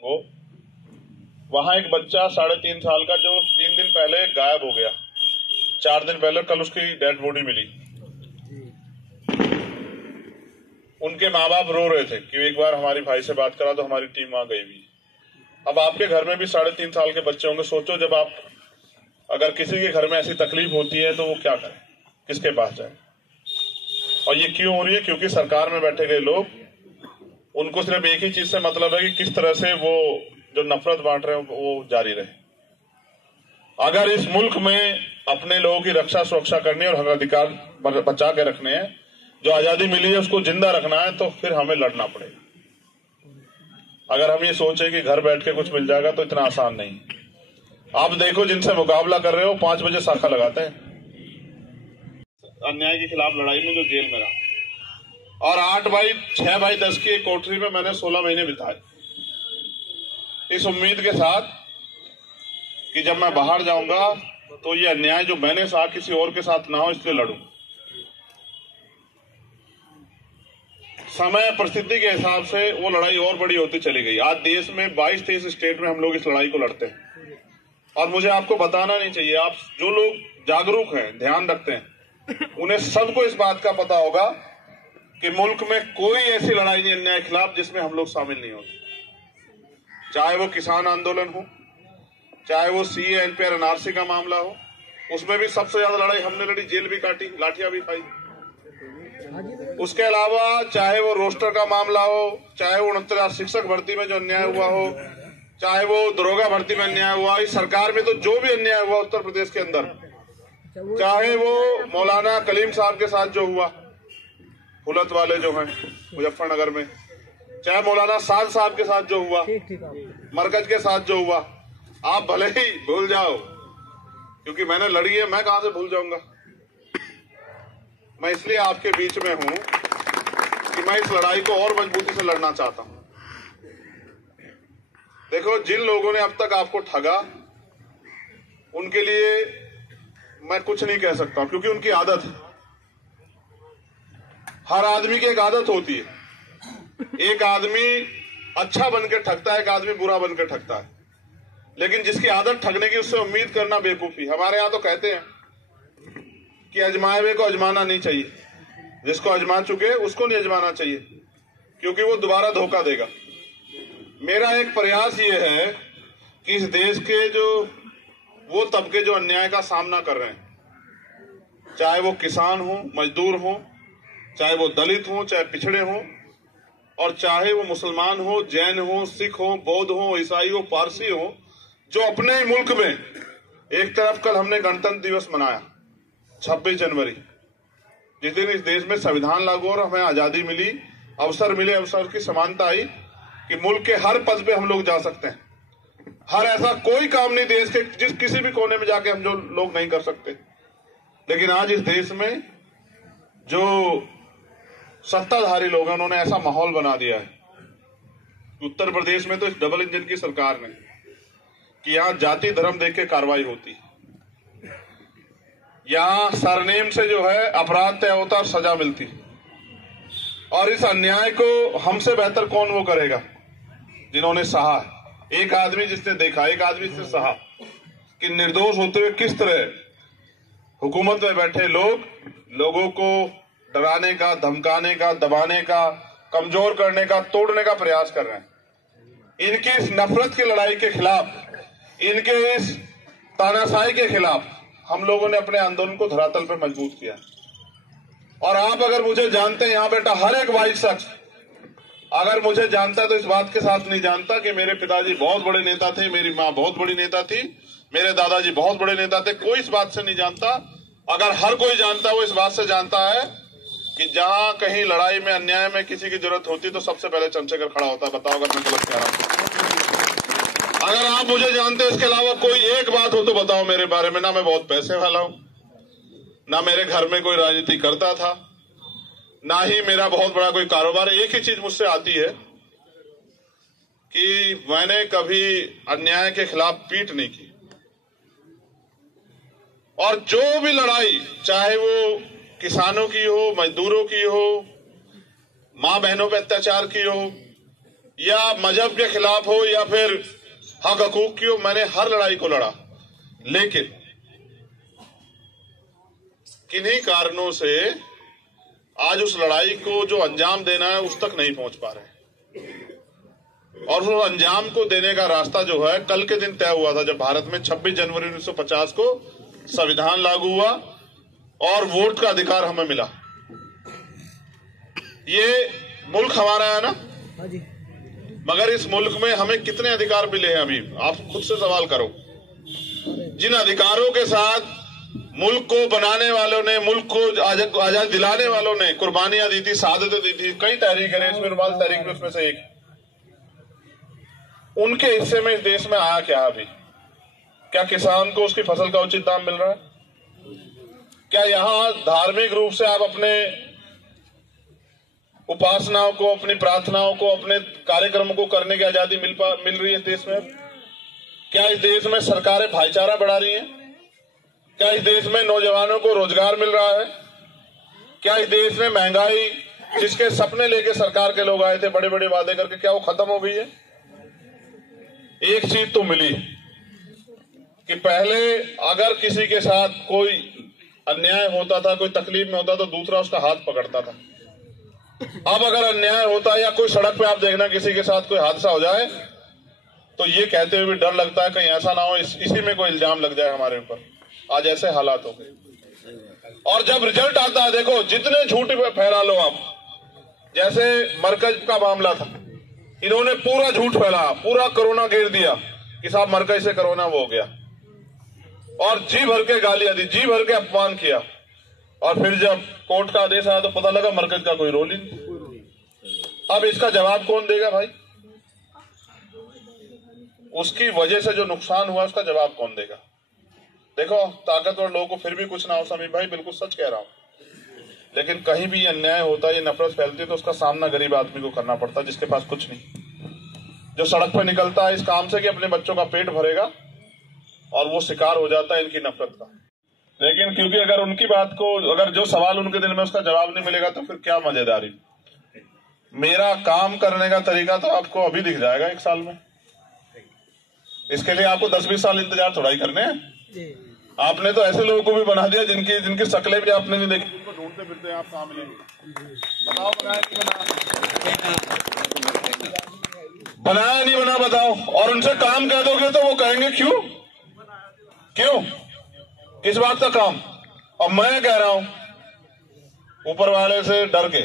वो वहां एक बच्चा 3.5 साल का जो 3 दिन पहले गायब हो गया, 4 दिन पहले कल उसकी डेड बॉडी मिली। उनके माँ बाप रो रहे थे कि एक बार हमारी भाई से बात करा तो हमारी टीम वहां गई हुई। अब आपके घर में भी 3.5 साल के बच्चे होंगे। सोचो जब आप अगर किसी के घर में ऐसी तकलीफ होती है तो वो क्या करे, किसके पास जाए। और ये क्यों हो रही है? क्योंकि सरकार में बैठे गए लोग, उनको सिर्फ एक ही चीज से मतलब है कि किस तरह से वो जो नफरत बांट रहे हैं वो जारी रहे। अगर इस मुल्क में अपने लोगों की रक्षा सुरक्षा करनी है और हक अधिकार बचा के रखने हैं, जो आजादी मिली है उसको जिंदा रखना है, तो फिर हमें लड़ना पड़ेगा। अगर हम ये सोचे कि घर बैठ के कुछ मिल जाएगा तो इतना आसान नहीं। आप देखो जिनसे मुकाबला कर रहे हो 5 बजे शाखा लगाते हैं अन्याय के खिलाफ लड़ाई में, जो जेल में रहा। और 6/10 की एक कोठरी में मैंने 16 महीने बिताए, इस उम्मीद के साथ कि जब मैं बाहर जाऊंगा तो ये अन्याय जो मैंने सहा किसी और के साथ ना हो, इसलिए लड़ूं। समय परिस्थिति के हिसाब से वो लड़ाई और बड़ी होती चली गई। आज देश में 22-23 स्टेट में हम लोग इस लड़ाई को लड़ते हैं। और मुझे आपको बताना नहीं चाहिए, आप जो लोग जागरूक हैं, ध्यान रखते हैं, उन्हें सबको इस बात का पता होगा कि मुल्क में कोई ऐसी लड़ाई नहीं अन्याय के खिलाफ जिसमें हम लोग शामिल नहीं होते। चाहे वो किसान आंदोलन हो, चाहे वो CAA NPR NRC का मामला हो, उसमें भी सबसे ज्यादा लड़ाई हमने लड़ी, जेल भी काटी, लाठियां भी खाई। उसके अलावा चाहे वो रोस्टर का मामला हो, चाहे वो 69,000 शिक्षक भर्ती में जो अन्याय हुआ हो, चाहे वो दरोगा भर्ती में अन्याय हुआ, इस सरकार में तो जो भी अन्याय हुआ उत्तर प्रदेश के अंदर, चाहे वो मौलाना कलीम साहब के साथ जो हुआ, हुलत वाले जो हैं मुजफ्फरनगर में, चाहे मौलाना साद साहब के साथ जो हुआ, मरकज के साथ जो हुआ, आप भले ही भूल जाओ, क्योंकि मैंने लड़ी है, मैं कहां से भूल जाऊंगा। मैं इसलिए आपके बीच में हूं कि मैं इस लड़ाई को और मजबूती से लड़ना चाहता हूं। देखो, जिन लोगों ने अब तक आपको ठगा, उनके लिए मैं कुछ नहीं कह सकता, क्योंकि उनकी आदत है। हर आदमी की एक आदत होती है। एक आदमी अच्छा बनकर ठगता है, एक आदमी बुरा बनकर ठगता है। लेकिन जिसकी आदत ठगने की, उससे उम्मीद करना बेवकूफी। हमारे यहां तो कहते हैं कि अजमाए हुए को अजमाना नहीं चाहिए, जिसको अजमा चुके उसको नहीं अजमाना चाहिए, क्योंकि वो दोबारा धोखा देगा। मेरा एक प्रयास ये है कि इस देश के जो वो तबके जो अन्याय का सामना कर रहे हैं, चाहे वो किसान हो, मजदूर हो, चाहे वो दलित हो, चाहे पिछड़े हो, और चाहे वो मुसलमान हो, जैन हो, सिख हो, बौद्ध हो, ईसाई हो, पारसी हो, जो अपने ही मुल्क में, एक तरफ कल हमने गणतंत्र दिवस मनाया 26 जनवरी, जिस दिन इस देश में संविधान लागू और हमें आजादी मिली, अवसर मिले, अवसर की समानता आई कि मुल्क के हर पद पे हम लोग जा सकते हैं। हर ऐसा कोई काम नहीं देश के जिस किसी भी कोने में जाके हम जो लोग नहीं कर सकते। लेकिन आज इस देश में जो सत्ताधारी लोग हैं, उन्होंने ऐसा माहौल बना दिया है, उत्तर प्रदेश में तो इस डबल इंजन की सरकार ने, कि यहां जाति धर्म देख के कार्रवाई होती, यहां सरनेम से जो है अपराध तय होता और सजा मिलती। और इस अन्याय को हमसे बेहतर कौन वो करेगा जिन्होंने सहा। एक आदमी जिसने देखा, एक आदमी जिसने सहा कि निर्दोष होते हुए किस तरह हुकूमत में बैठे लोग लोगों को डराने का, धमकाने का, दबाने का, कमजोर करने का, तोड़ने का प्रयास कर रहे हैं। इनकी इस नफरत की लड़ाई के खिलाफ, इनके इस तानाशाही के खिलाफ हम लोगों ने अपने आंदोलन को धरातल पर मजबूत किया। और आप अगर मुझे जानते हैं, यहां बेटा हर एक वाइट शख्स अगर मुझे जानता है तो इस बात के साथ नहीं जानता कि मेरे पिताजी बहुत बड़े नेता थे, मेरी माँ बहुत बड़ी नेता थी, मेरे दादाजी बहुत बड़े नेता थे। कोई इस बात से नहीं जानता। अगर हर कोई जानता है, वो इस बात से जानता है कि जहां कहीं लड़ाई में, अन्याय में किसी की जरूरत होती तो सबसे पहले चंद्रशेखर खड़ा होता है। बताओ अगर मैं गलत कह रहा हूं। अगर आप मुझे जानते हो, इसके अलावा कोई एक बात हो तो बताओ मेरे बारे में। ना मैं बहुत पैसे वाला हूं, ना मेरे घर में कोई राजनीति करता था, ना ही मेरा बहुत बड़ा कोई कारोबार है। एक ही चीज मुझसे आती है कि मैंने कभी अन्याय के खिलाफ पीठ नहीं की। और जो भी लड़ाई, चाहे वो किसानों की हो, मजदूरों की हो, मां बहनों पर अत्याचार की हो, या मजहब के खिलाफ हो या फिर हक हकूक की हो, मैंने हर लड़ाई को लड़ा, लेकिन किन्हीं कारणों से आज उस लड़ाई को जो अंजाम देना है उस तक नहीं पहुंच पा रहे। और उस अंजाम को देने का रास्ता जो है कल के दिन तय हुआ था, जब भारत में 26 जनवरी 1950 को संविधान लागू हुआ और वोट का अधिकार हमें मिला। ये मुल्क हमारा है ना, मगर इस मुल्क में हमें कितने अधिकार मिले हैं? अभी आप खुद से सवाल करो। जिन अधिकारों के साथ मुल्क को बनाने वालों ने, मुल्क को आजाद दिलाने वालों ने कुर्बानियां दी थी, शहादतें दी थी, कई तहरीक है, इसमें रुमाल तहरीक भी उसमें से एक, उनके हिस्से में इस देश में आया क्या? अभी क्या किसान को उसकी फसल का उचित दाम मिल रहा है? क्या यहां धार्मिक रूप से आप अपने उपासनाओं को, अपनी प्रार्थनाओं को, अपने कार्यक्रमों को करने की आजादी मिल रही है इस देश में? क्या इस देश में सरकारें भाईचारा बढ़ा रही हैं? क्या इस देश में नौजवानों को रोजगार मिल रहा है? क्या इस देश में महंगाई, जिसके सपने लेके सरकार के लोग आए थे बड़े बड़े वादे करके, क्या वो खत्म हो गई है? एक चीज तो मिली कि पहले अगर किसी के साथ कोई अन्याय होता था, कोई तकलीफ में होता तो दूसरा उसका हाथ पकड़ता था। अब अगर अन्याय होता है या कोई सड़क पे आप देखना किसी के साथ कोई हादसा हो जाए तो ये कहते हुए भी डर लगता है कहीं ऐसा ना हो इसी में कोई इल्जाम लग जाए हमारे ऊपर। आज ऐसे हालात हो गए। और जब रिजल्ट आता है, देखो जितने झूठ पे फैला लो आप, जैसे मरकज का मामला था, इन्होंने पूरा झूठ फैलाया, पूरा कोरोना घेर दिया कि साहब मरकज से कोरोना वो हो गया, और जी भर के गालियां दी, जी भर के अपमान किया, और फिर जब कोर्ट का आदेश आया तो पता लगा मरकज का कोई रोल ही नहीं। अब इसका जवाब कौन देगा भाई? उसकी वजह से जो नुकसान हुआ उसका जवाब कौन देगा? देखो ताकतवर लोगों को फिर भी कुछ ना हो, समीर भाई बिल्कुल सच कह रहा हूं, लेकिन कहीं भी अन्याय होता है, ये नफरत फैलती है तो उसका सामना गरीब आदमी को करना पड़ता है, जिसके पास कुछ नहीं, जो सड़क पर निकलता है इस काम से कि अपने बच्चों का पेट भरेगा, और वो शिकार हो जाता है इनकी नफरत का। लेकिन क्योंकि अगर उनकी बात को, अगर जो सवाल उनके दिल में उसका जवाब नहीं मिलेगा तो फिर क्या मजेदारी। मेरा काम करने का तरीका तो आपको अभी दिख जाएगा 1 साल में। इसके लिए आपको 10-20 साल इंतजार थोड़ा ही करने हैं। आपने तो ऐसे लोगों को भी बना दिया जिनकी शक्लें भी आपने नहीं देखी, उनको ढूंढते फिरते हैं आप कहाँ मिलेंगे। बताओ बनाया नहीं बना, बनाया नहीं बना बताओ। और उनसे काम कह दोगे तो वो कहेंगे क्यों क्यों, किस बात का काम? और मैं कह रहा हूं ऊपर वाले से डर के,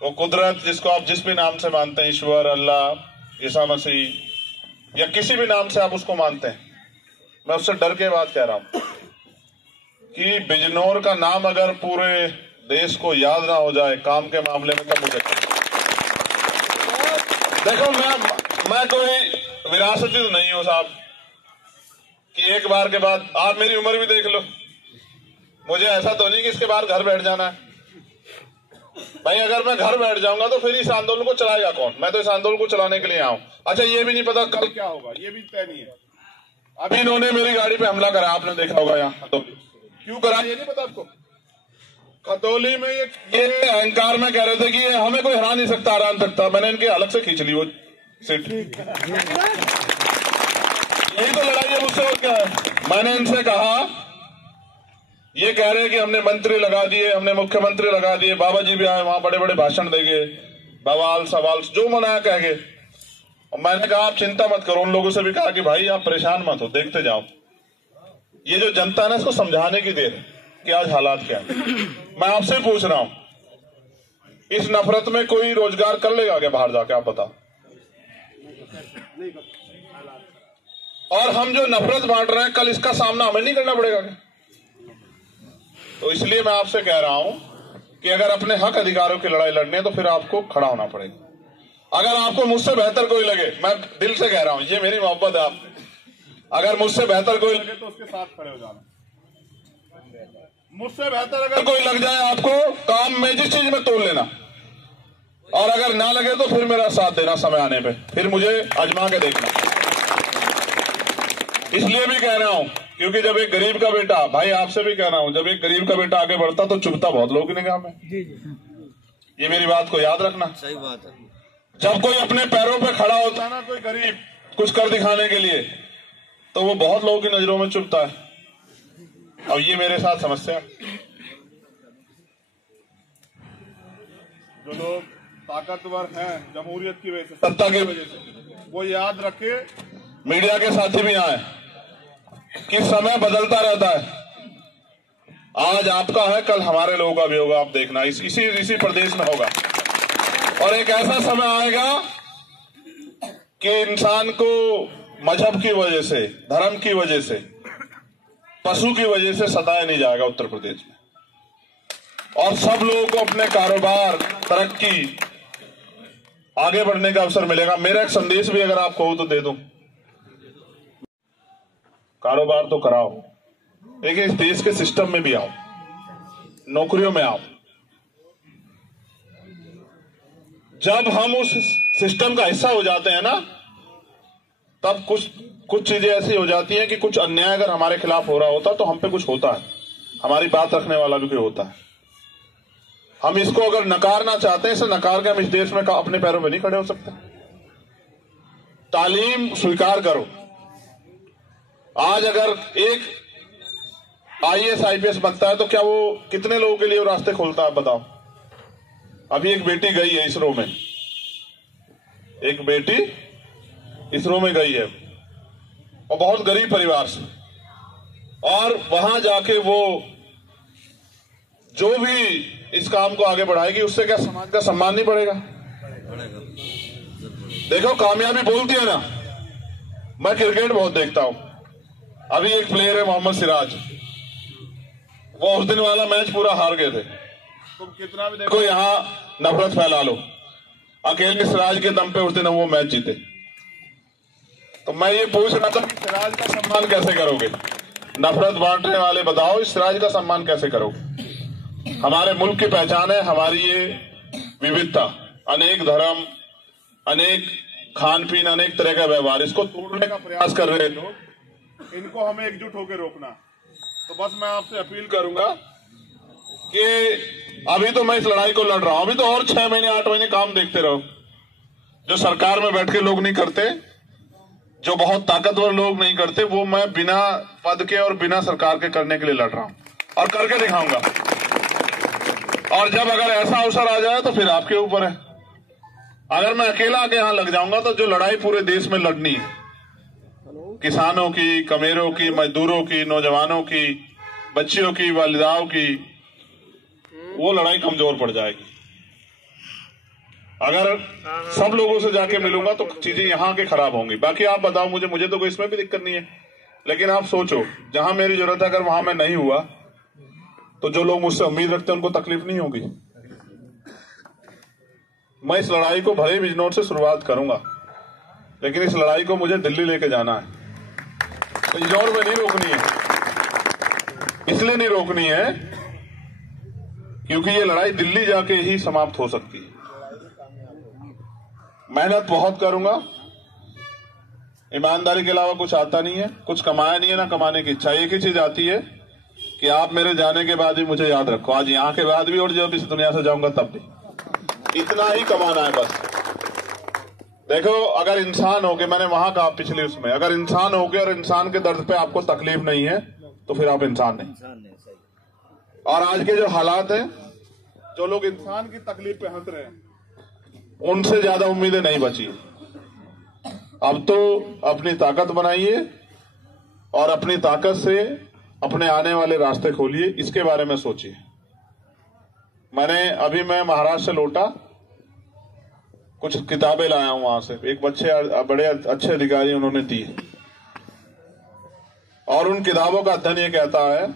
वो कुदरत जिसको आप जिस भी नाम से मानते हैं, ईश्वर, अल्लाह, ईसा मसीह या किसी भी नाम से आप उसको मानते हैं, मैं उससे डर के बात कह रहा हूं कि बिजनौर का नाम अगर पूरे देश को याद ना हो जाए काम के मामले में तब मुझे देखो मैं कोई विरासती तो नहीं हूं साहब कि एक बार के बाद, आप मेरी उम्र भी देख लो, मुझे ऐसा तो नहीं कि इसके बाद घर बैठ जाना है भाई। अगर मैं घर बैठ जाऊंगा तो फिर इस आंदोलन को चलाएगा कौन? मैं तो इस आंदोलन को चलाने के लिए आऊं। अच्छा ये भी नहीं पता कल क्या होगा, ये भी तय नहीं है। अभी इन्होंने मेरी गाड़ी पे हमला करा, आपने देखा होगा यहाँ खतौली, क्यों करा ये नहीं पता आपको? खतौली में ये अहंकार में कह रहे थे कि हमें कोई हरा नहीं सकता, हरा नहीं सकता, मैंने इनके अलग से खींच ली वो सीट। यही तो लड़ाई है मुझसे और क्या है। मैंने इनसे कहा, ये कह रहे हैं कि हमने मंत्री लगा दिए, हमने मुख्यमंत्री लगा दिए, बाबा जी भी आए वहां बड़े बड़े भाषण देंगे, बवाल सवाल जो मनाया कहेंगे। और मैंने कहा आप चिंता मत करो, उन लोगों से भी कहा कि भाई आप परेशान मत हो, देखते जाओ, ये जो जनता है ना इसको समझाने की देर कि आज हालात क्या है। मैं आपसे पूछ रहा हूं, इस नफरत में कोई रोजगार कर लेगा क्या बाहर जाके? आप बताओ। और हम जो नफरत बांट रहे हैं कल इसका सामना हमें नहीं करना पड़ेगा क्या? तो इसलिए मैं आपसे कह रहा हूं कि अगर अपने हक अधिकारों की लड़ाई लड़नी है तो फिर आपको खड़ा होना पड़ेगा। अगर आपको मुझसे बेहतर कोई लगे, मैं दिल से कह रहा हूं, ये मेरी मोहब्बत है आपसे, अगर मुझसे बेहतर कोई लगे तो उसके साथ खड़े हो जाना। मुझसे बेहतर अगर कोई लग जाए आपको काम में, जिस चीज में तोड़ लेना, और अगर ना लगे तो फिर मेरा साथ देना समय आने पे, फिर मुझे आजमा के देखना। इसलिए भी कह रहा हूं क्योंकि जब एक गरीब का बेटा, भाई आपसे भी कह रहा हूं, जब एक गरीब का बेटा आगे बढ़ता तो चुभता बहुत लोगों की निगाह में। ये मेरी बात को याद रखना। सही बात है। जब कोई अपने पैरों पे खड़ा होता है ना, कोई गरीब कुछ कर दिखाने के लिए, तो वो बहुत लोगों की नजरों में चुभता है। और ये मेरे साथ समस्या, जो लोग ताकतवर हैं जमहूरियत की वजह से, सत्ता की वजह से, वो याद रखे, मीडिया के साथी भी आए कि समय बदलता रहता है। आज आपका है, कल हमारे लोगों का भी होगा। आप देखना, इसी प्रदेश में होगा। और एक ऐसा समय आएगा कि इंसान को मजहब की वजह से, धर्म की वजह से, पशु की वजह से सताया नहीं जाएगा उत्तर प्रदेश में। और सब लोगों को अपने कारोबार, तरक्की, आगे बढ़ने का अवसर मिलेगा। मेरा एक संदेश भी अगर आप कहो तो दे दूं, कारोबार तो कराओ, लेकिन इस देश के सिस्टम में भी आओ, नौकरियों में आओ। जब हम उस सिस्टम का हिस्सा हो जाते हैं ना, तब कुछ चीजें ऐसी हो जाती हैं कि कुछ अन्याय अगर हमारे खिलाफ हो रहा होता तो हम पे कुछ होता है, हमारी बात रखने वाला भी कोई होता है। हम इसको अगर नकारना चाहते हैं, इसे नकार के हम इस देश में अपने पैरों में नहीं खड़े हो सकते। तालीम स्वीकार करो। आज अगर एक IAS IPS बनता है तो क्या वो कितने लोगों के लिए वो रास्ते खोलता है, बताओ। अभी एक बेटी गई है इसरो में, एक बेटी इसरो में गई है, और बहुत गरीब परिवार से, और वहां जाके वो जो भी इस काम को आगे बढ़ाएगी, उससे क्या समाज का सम्मान नहीं बढ़ेगा? देखो, कामयाबी बोलती है ना। मैं क्रिकेट बहुत देखता हूं। अभी एक प्लेयर है मोहम्मद सिराज, वो उस दिन वाला मैच पूरा हार गए थे। तुम कितना भी देखो यहाँ नफरत फैला लो, अकेले सिराज के दम पे उस दिन वो मैच जीते। तो मैं ये पूछ रहा था कि सिराज का सम्मान कैसे करोगे? नफरत बांटने वाले बताओ, इस सिराज का सम्मान कैसे करोगे? हमारे मुल्क की पहचान है हमारी ये विविधता, अनेक धर्म, अनेक खान पीन, अनेक तरह का व्यवहार। इसको तोड़ने का प्रयास कर रहे हैं लोग, इनको हमें एकजुट होकर रोकना। तो बस मैं आपसे अपील करूंगा कि अभी तो मैं इस लड़ाई को लड़ रहा हूं, अभी तो और 6 महीने 8 महीने काम देखते रहो। जो सरकार में बैठ के लोग नहीं करते, जो बहुत ताकतवर लोग नहीं करते, वो मैं बिना पद के और बिना सरकार के करने के लिए लड़ रहा हूं, और करके दिखाऊंगा। और जब अगर ऐसा अवसर आ जाए तो फिर आपके ऊपर है। अगर मैं अकेला आके यहां लग जाऊंगा तो जो लड़ाई पूरे देश में लड़नी है, किसानों की, कमेरों की, मजदूरों की, नौजवानों की, बच्चियों की, वालिदाओं की, वो लड़ाई कमजोर पड़ जाएगी। अगर सब लोगों से जाके मिलूंगा तो चीजें यहाँ के खराब होंगी। बाकी आप बताओ, मुझे तो कोई इसमें भी दिक्कत नहीं है, लेकिन आप सोचो, जहां मेरी जरूरत है अगर वहां मैं नहीं हुआ तो जो लोग मुझसे उम्मीद रखते हैं उनको तकलीफ नहीं होगी। मैं इस लड़ाई को भले बिजनौर से शुरुआत करूंगा, लेकिन इस लड़ाई को मुझे दिल्ली लेके जाना है। बिजनौर में नहीं रोकनी है। इसलिए नहीं रोकनी है क्योंकि ये लड़ाई दिल्ली जाके ही समाप्त हो सकती है। मेहनत बहुत करूंगा, ईमानदारी के अलावा कुछ आता नहीं है, कुछ कमाया नहीं है, ना कमाने की इच्छा। एक ही चीज आती है कि आप मेरे जाने के बाद भी मुझे याद रखो, आज यहाँ के बाद भी और जब इस दुनिया से जाऊंगा तब भी। इतना ही कमाना है बस। देखो, अगर इंसान हो के, मैंने वहां कहा पिछले उसमें, अगर इंसान हो के और इंसान के दर्द पे आपको तकलीफ नहीं है तो फिर आप इंसान नहीं। और आज के जो हालात हैं, जो लोग इंसान की तकलीफ पे हंस रहे हैं, उनसे ज्यादा उम्मीदें नहीं बची। अब तो अपनी ताकत बनाइए और अपनी ताकत से अपने आने वाले रास्ते खोलिए, इसके बारे में सोचिए। मैं महाराष्ट्र से लौटा, कुछ किताबें लाया हूं वहां से, एक बड़े अच्छे अधिकारी उन्होंने दी, और उन किताबों का अध्ययन ये कहता है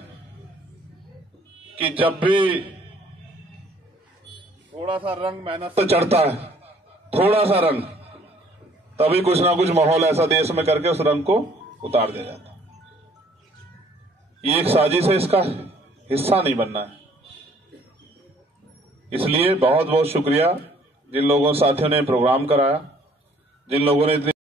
कि जब भी थोड़ा सा रंग मेहनत से चढ़ता है, थोड़ा सा रंग, तभी कुछ ना कुछ माहौल ऐसा देश में करके उस रंग को उतार दिया जाता। ये एक साजिश है, इसका हिस्सा नहीं बनना है। इसलिए बहुत बहुत शुक्रिया जिन लोगों साथियों ने प्रोग्राम कराया, जिन लोगों ने इतनी